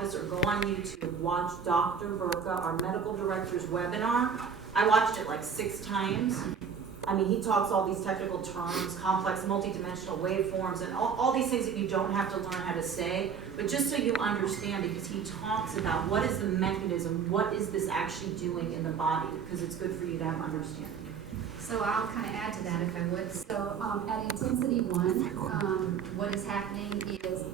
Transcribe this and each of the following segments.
office or go on YouTube, watch Dr. Burka, our medical director's webinar. I watched it like 6 times. I mean, he talks all these technical terms, complex multidimensional waveforms, and all these things that you don't have to learn how to say, but just so you understand, because he talks about what is the mechanism, what is this actually doing in the body, because it's good for you to have understanding. So I'll kind of add to that if I would. So at intensity 1, what is happening is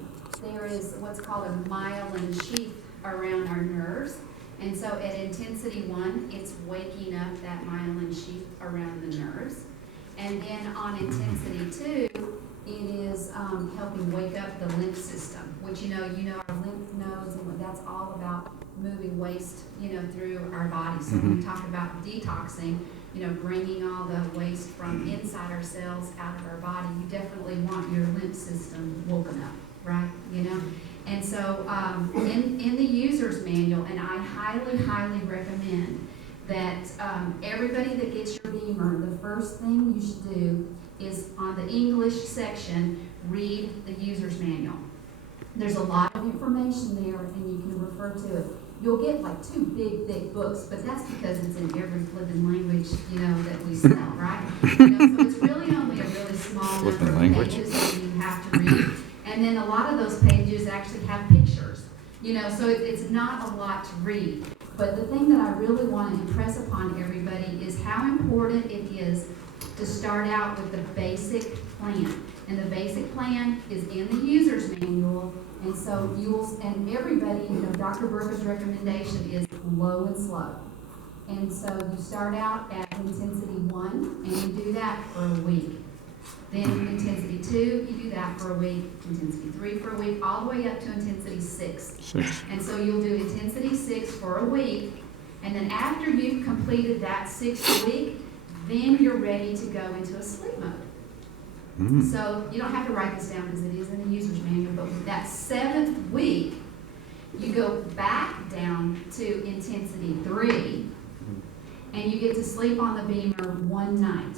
there is what's called a myelin sheath around our nerves. And so at intensity 1, it's waking up that myelin sheath around the nerves. And then on intensity 2, it is helping wake up the lymph system, which our lymph nodes, and that's all about moving waste, through our body. So when we talk about detoxing, bringing all the waste from inside our cells out of our body, you definitely want your lymph system woken up, right? And so in the user's manual, and I highly, highly recommend that everybody that gets your BEMER, the first thing you should do is on the English section, read the user's manual. There's a lot of information there, and you can refer to it. You'll get like 2 big, thick books, but that's because it's in every flipping language, that we sell, right? So it's really only a really small number of pages that you have to read. And then a lot of those pages actually have pictures, so it's not a lot to read. But the thing that I really want to impress upon everybody is how important it is to start out with the basic plan. And the basic plan is in the user's manual. And so and everybody, Dr. Burka's recommendation is low and slow. And so you start out at intensity 1, and you do that for a week. Then intensity 2, you do that for a week. Intensity 3 for a week, all the way up to intensity 6. And so you'll do intensity 6 for a week, and then after you've completed that 6th week, then you're ready to go into a sleep mode. So you don't have to write this down because it is in the user's manual, but with that 7th week, you go back down to intensity 3, and you get to sleep on the BEMER 1 night.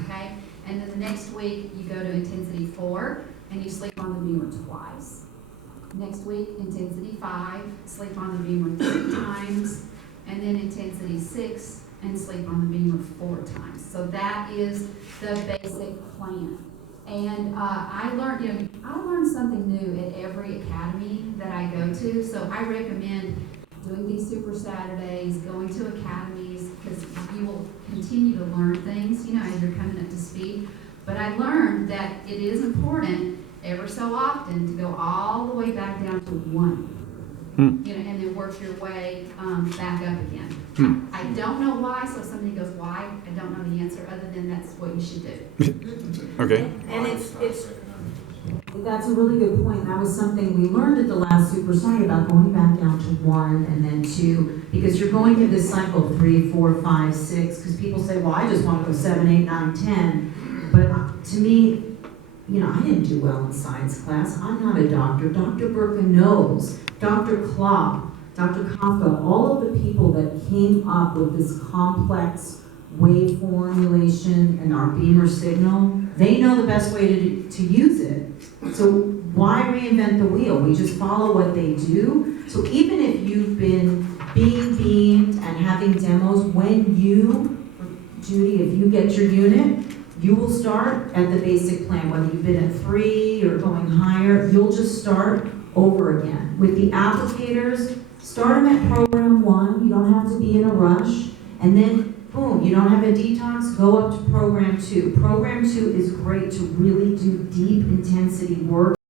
Okay? And then the next week, you go to intensity 4, and you sleep on the BEMER twice. Next week, intensity 5, sleep on the BEMER 3 times, and then intensity 6, and sleep on the BEMER 4 times. So that is the basic plan. And I learned something new at every academy that I go to. So I recommend doing these Super Saturdays, going to academies, because you will continue to learn things, as you're coming up to speed. But I learned that it is important ever so often to go all the way back down to 1. And then work your way back up again. I don't know why, so if somebody goes, why? I don't know the answer, other than that's what you should do. Okay. And that's a really good point. That was something we learned at the last Super Sunday about going back down to 1 and then 2, because you're going through this cycle 3, 4, 5, 6, because people say, well, I just want to go 7, 8, 9, 10. But to me, I didn't do well in science class. I'm not a doctor. Dr. Burka knows. Dr. Klopp, Dr. Kafka, all of the people that came up with this complex wave formulation and our BEMER signal, they know the best way to use it. So why reinvent the wheel? We just follow what they do. So even if you've been being beamed and having demos, when Judy, if you get your unit, you will start at the basic plan. Whether you've been at 3 or going higher, you'll just start over again. With the applicators, start them at program 1. You don't have to be in a rush. And then, boom, you don't have a detox, go up to program 2. Program 2 is great to really do deep intensity work.